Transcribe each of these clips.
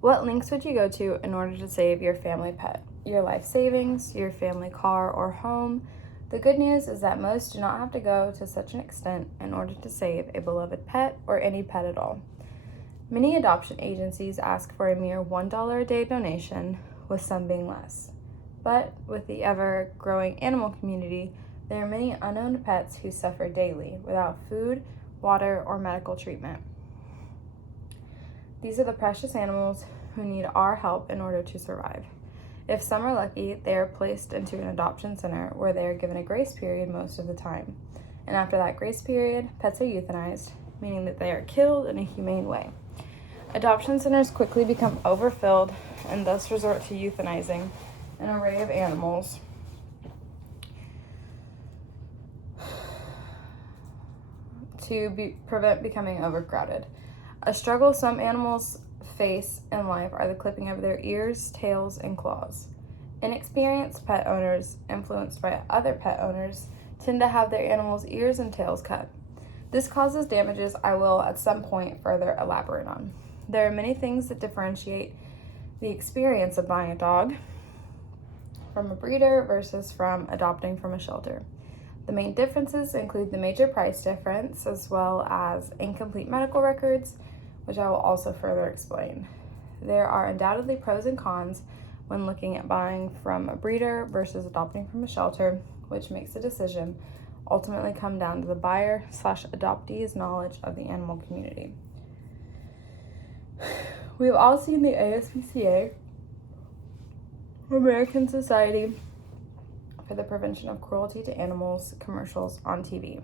What links would you go to in order to save your family pet? Your life savings, your family car or home? The good news is that most do not have to go to such an extent in order to save a beloved pet or any pet at all. Many adoption agencies ask for a mere $1 a day donation, with some being less. But with the ever-growing animal community, there are many unowned pets who suffer daily without food, water, or medical treatment. These are the precious animals who need our help in order to survive. If some are lucky, they are placed into an adoption center where they are given a grace period most of the time. And after that grace period, pets are euthanized, meaning that they are killed in a humane way. Adoption centers quickly become overfilled and thus resort to euthanizing an array of animals to prevent becoming overcrowded. A struggle some animals face in life are the clipping of their ears, tails, and claws. Inexperienced pet owners, influenced by other pet owners, tend to have their animals' ears and tails cut. This causes damages I will at some point further elaborate on. There are many things that differentiate the experience of buying a dog from a breeder versus from adopting from a shelter. The main differences include the major price difference as well as incomplete medical records, which I will also further explain. There are undoubtedly pros and cons when looking at buying from a breeder versus adopting from a shelter, which makes the decision ultimately come down to the buyer/adoptee's knowledge of the animal community. We've all seen the ASPCA, American Society for the Prevention of Cruelty to Animals, commercials on TV.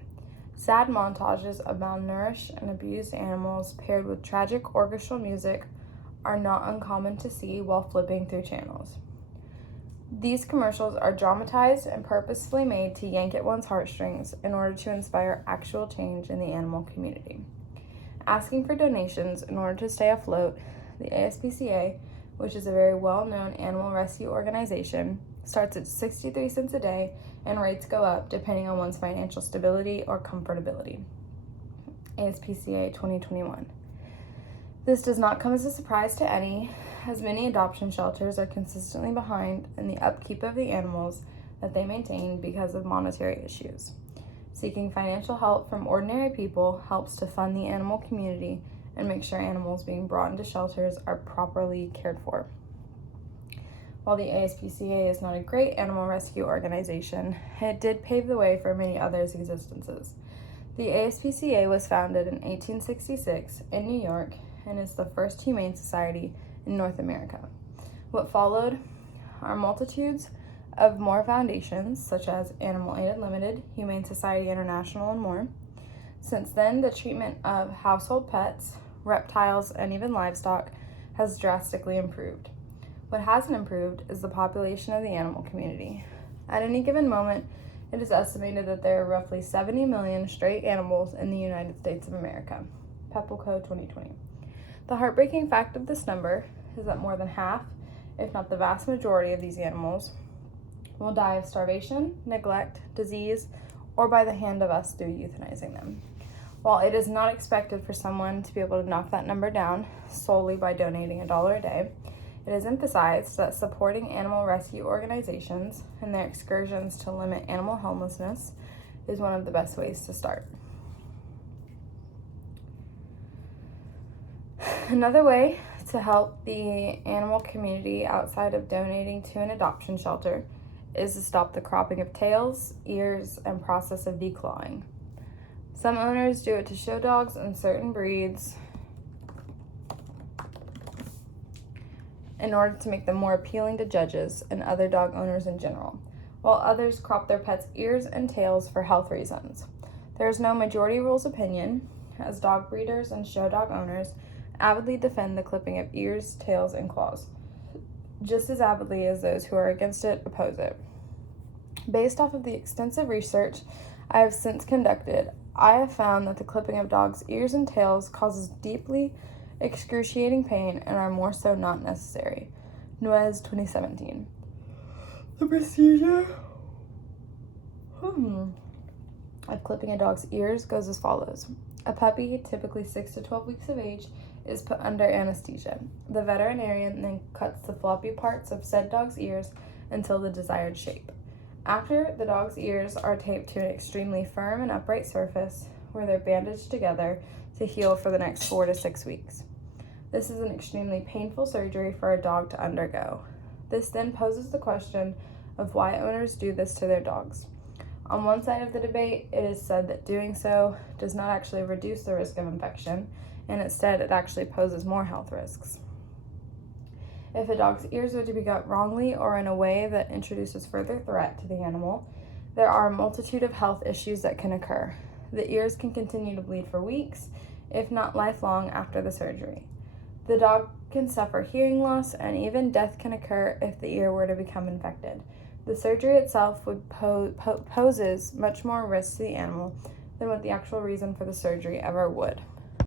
Sad montages of malnourished and abused animals paired with tragic orchestral music are not uncommon to see while flipping through channels. These commercials are dramatized and purposefully made to yank at one's heartstrings in order to inspire actual change in the animal community. Asking for donations in order to stay afloat, the ASPCA, which is a very well-known animal rescue organization, starts at 63 cents a day, and rates go up depending on one's financial stability or comfortability. ASPCA 2021. This does not come as a surprise to any, as many adoption shelters are consistently behind in the upkeep of the animals that they maintain because of monetary issues. Seeking financial help from ordinary people helps to fund the animal community and make sure animals being brought into shelters are properly cared for. While the ASPCA is not a great animal rescue organization, it did pave the way for many others' existences. The ASPCA was founded in 1866 in New York and is the first humane society in North America. What followed are multitudes of more foundations, such as Animal Aid Unlimited, Humane Society International, and more. Since then, the treatment of household pets, reptiles, and even livestock has drastically improved. What hasn't improved is the population of the animal community. At any given moment, it is estimated that there are roughly 70 million stray animals in the United States of America. PEPLCO 2020. The heartbreaking fact of this number is that more than half, if not the vast majority of these animals, will die of starvation, neglect, disease, or by the hand of us through euthanizing them. While it is not expected for someone to be able to knock that number down solely by donating $1 a day, it is emphasized that supporting animal rescue organizations in their excursions to limit animal homelessness is one of the best ways to start. Another way to help the animal community outside of donating to an adoption shelter is to stop the cropping of tails, ears, and process of declawing. Some owners do it to show dogs and certain breeds in order to make them more appealing to judges and other dog owners in general, while others crop their pets' ears and tails for health reasons. There is no majority rules opinion, as dog breeders and show dog owners avidly defend the clipping of ears, tails, and claws, just as avidly as those who are against it oppose it. Based off of the extensive research I have since conducted, I have found that the clipping of dogs' ears and tails causes deeply excruciating pain and are more so not necessary. Nuez 2017. The procedure of clipping a dog's ears goes as follows. A puppy, typically 6 to 12 weeks of age, is put under anesthesia. The veterinarian then cuts the floppy parts of said dog's ears until the desired shape. After, the dog's ears are taped to an extremely firm and upright surface where they're bandaged together to heal for the next 4 to 6 weeks. This is an extremely painful surgery for a dog to undergo. This then poses the question of why owners do this to their dogs. On one side of the debate, it is said that doing so does not actually reduce the risk of infection, and instead it actually poses more health risks. If a dog's ears are to be cut wrongly or in a way that introduces further threat to the animal, there are a multitude of health issues that can occur. The ears can continue to bleed for weeks, if not lifelong, after the surgery. The dog can suffer hearing loss, and even death can occur if the ear were to become infected. The surgery itself would poses much more risk to the animal than what the actual reason for the surgery ever would.